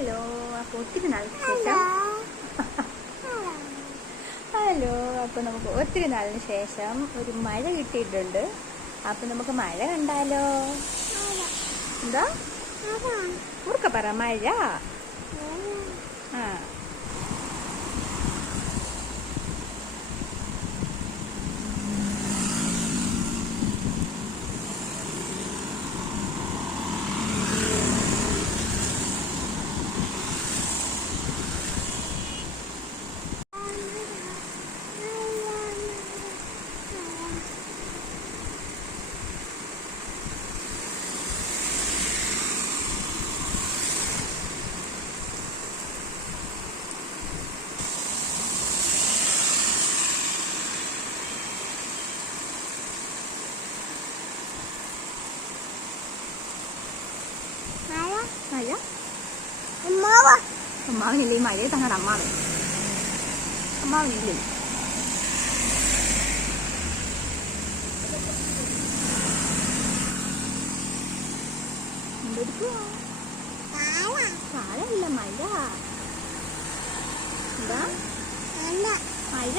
Hello. അപ്പോൾ ഒത്തിരി നാളിന് ശേഷം ഹലോ. അപ്പോൾ നമുക്ക് ഒത്തിരി നാളിന് ശേഷം ഒരു മഴ കിട്ടിയിട്ടുണ്ട്. അപ്പോൾ നമുക്ക് മഴ കണ്ടാലോ? എന്താ ഉറക്കെ പറ, മഴ. ആ മഴ അമ്മാവനില്ലേ? ഈ മഴയെ തങ്ങളുടെ അമ്മാവനില്ലേ? കാലല്ല, മഴ. എന്താ മഴ?